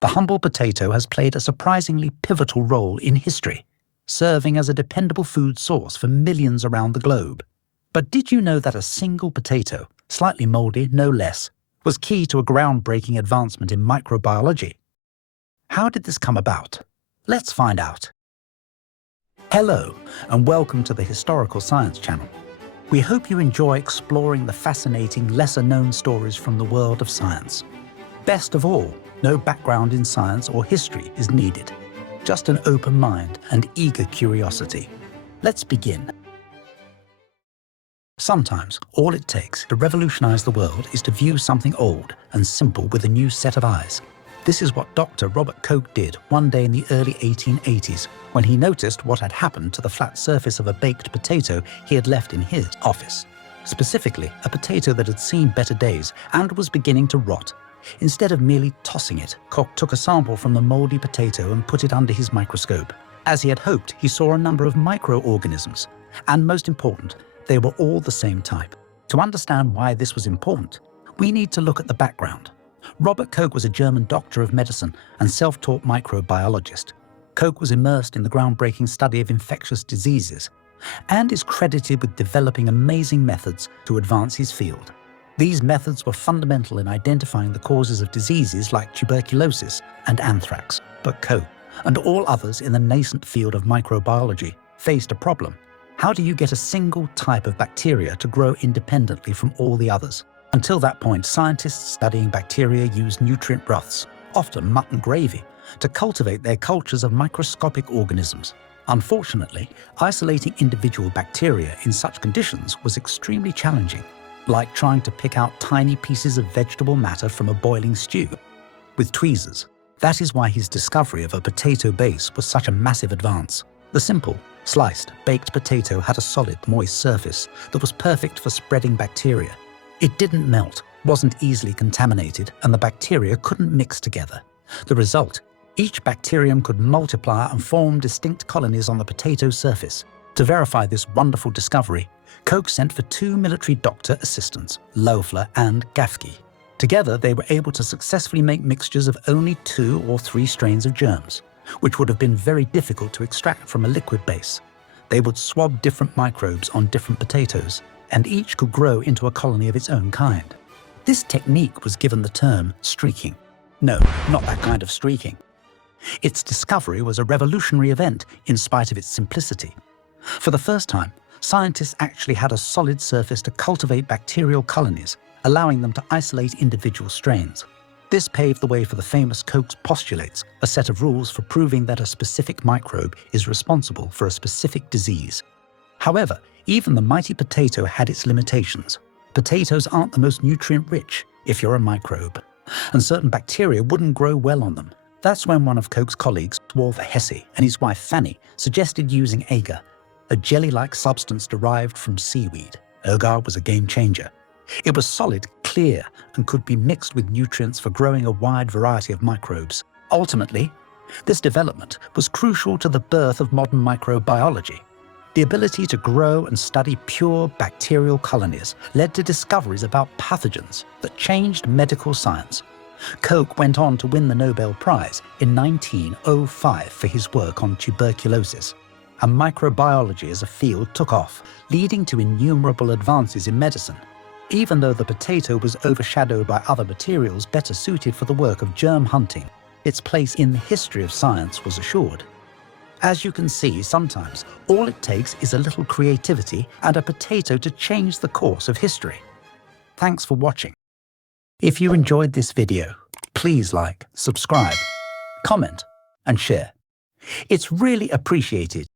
the humble potato has played a surprisingly pivotal role in history, serving as a dependable food source for millions around the globe. But did you know that a single potato, slightly moldy no less, was key to a groundbreaking advancement in microbiology? How did this come about? Let's find out. Hello, and welcome to the Historical Science Channel. We hope you enjoy exploring the fascinating, lesser-known stories from the world of science. Best of all, no background in science or history is needed. Just an open mind and eager curiosity. Let's begin. Sometimes, all it takes to revolutionize the world is to view something old and simple with a new set of eyes. This is what Dr. Robert Koch did one day in the early 1880s when he noticed what had happened to the flat surface of a baked potato he had left in his office. Specifically, a potato that had seen better days and was beginning to rot. Instead of merely tossing it, Koch took a sample from the moldy potato and put it under his microscope. As he had hoped, he saw a number of microorganisms, and most important, they were all the same type. To understand why this was important, we need to look at the background. Robert Koch was a German doctor of medicine and self-taught microbiologist. Koch was immersed in the groundbreaking study of infectious diseases and is credited with developing amazing methods to advance his field. These methods were fundamental in identifying the causes of diseases like tuberculosis and anthrax. But Koch, and all others in the nascent field of microbiology, faced a problem. How do you get a single type of bacteria to grow independently from all the others? Until that point, scientists studying bacteria used nutrient broths, often mutton gravy, to cultivate their cultures of microscopic organisms. Unfortunately, isolating individual bacteria in such conditions was extremely challenging, like trying to pick out tiny pieces of vegetable matter from a boiling stew with tweezers. That is why his discovery of a potato base was such a massive advance. The simple, sliced, baked potato had a solid, moist surface that was perfect for spreading bacteria. It didn't melt, wasn't easily contaminated, and the bacteria couldn't mix together. The result, each bacterium could multiply and form distinct colonies on the potato surface. To verify this wonderful discovery, Koch sent for two military doctor assistants, Loeffler and Gafke. Together, they were able to successfully make mixtures of only 2 or 3 strains of germs, which would have been very difficult to extract from a liquid base. They would swab different microbes on different potatoes, and each could grow into a colony of its own kind. This technique was given the term streaking. No, not that kind of streaking. Its discovery was a revolutionary event in spite of its simplicity. For the first time, scientists actually had a solid surface to cultivate bacterial colonies, allowing them to isolate individual strains. This paved the way for the famous Koch's postulates, a set of rules for proving that a specific microbe is responsible for a specific disease. However, even the mighty potato had its limitations. Potatoes aren't the most nutrient-rich if you're a microbe, and certain bacteria wouldn't grow well on them. That's when one of Koch's colleagues, Walter Hesse, and his wife Fanny suggested using agar, a jelly-like substance derived from seaweed. Agar was a game-changer. It was solid, clear, and could be mixed with nutrients for growing a wide variety of microbes. Ultimately, this development was crucial to the birth of modern microbiology. The ability to grow and study pure bacterial colonies led to discoveries about pathogens that changed medical science. Koch went on to win the Nobel Prize in 1905 for his work on tuberculosis, and microbiology as a field took off, leading to innumerable advances in medicine. Even though the potato was overshadowed by other materials better suited for the work of germ hunting, its place in the history of science was assured. As you can see, sometimes all it takes is a little creativity and a potato to change the course of history. Thanks for watching. If you enjoyed this video, please like, subscribe, comment, and share. It's really appreciated